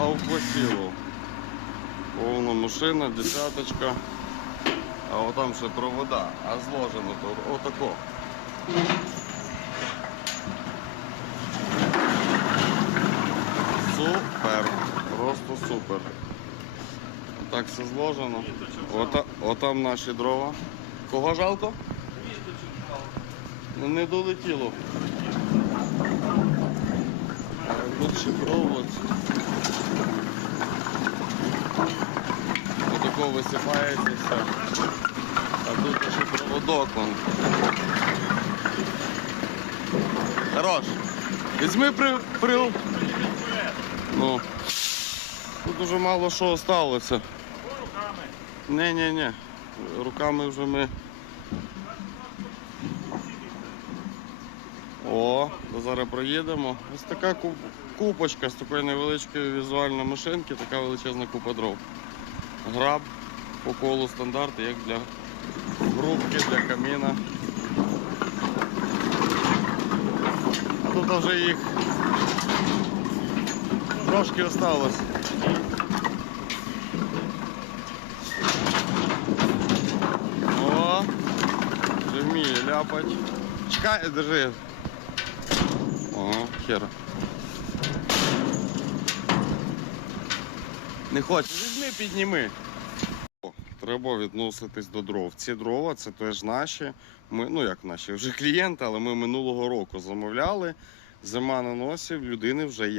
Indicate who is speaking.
Speaker 1: Алфасілу. Повна машина, десяточка. А отам ще провода, а зложено то отако. Супер, просто супер. Так все зложено. Ота, отам наші дрова. Кого жалко? Ну не долетіло. Тут ще провод. Отако висипається все. А тут ще проводок вон. Хорош. Візьми при, при... Ну. Тут уже мало що осталося.
Speaker 2: руками.
Speaker 1: Ні, ні, ні. Руками вже ми. О, зараз проїдемо. Ось така купочка з такої невеличкої візуальної машинки, така величезна купа дров. Граб по колу стандарт, як для грубки, для каміна. Тут вже їх трошки осталось. О, вже вміє ляпать. Чекай, держи. О, хер. Не хочеш, візьми, підніми. Треба відноситись до дров. Ці дрова це теж наші. Ми, ну як наші, вже клієнти, але ми минулого року замовляли. Зима на носі, в людини вже є.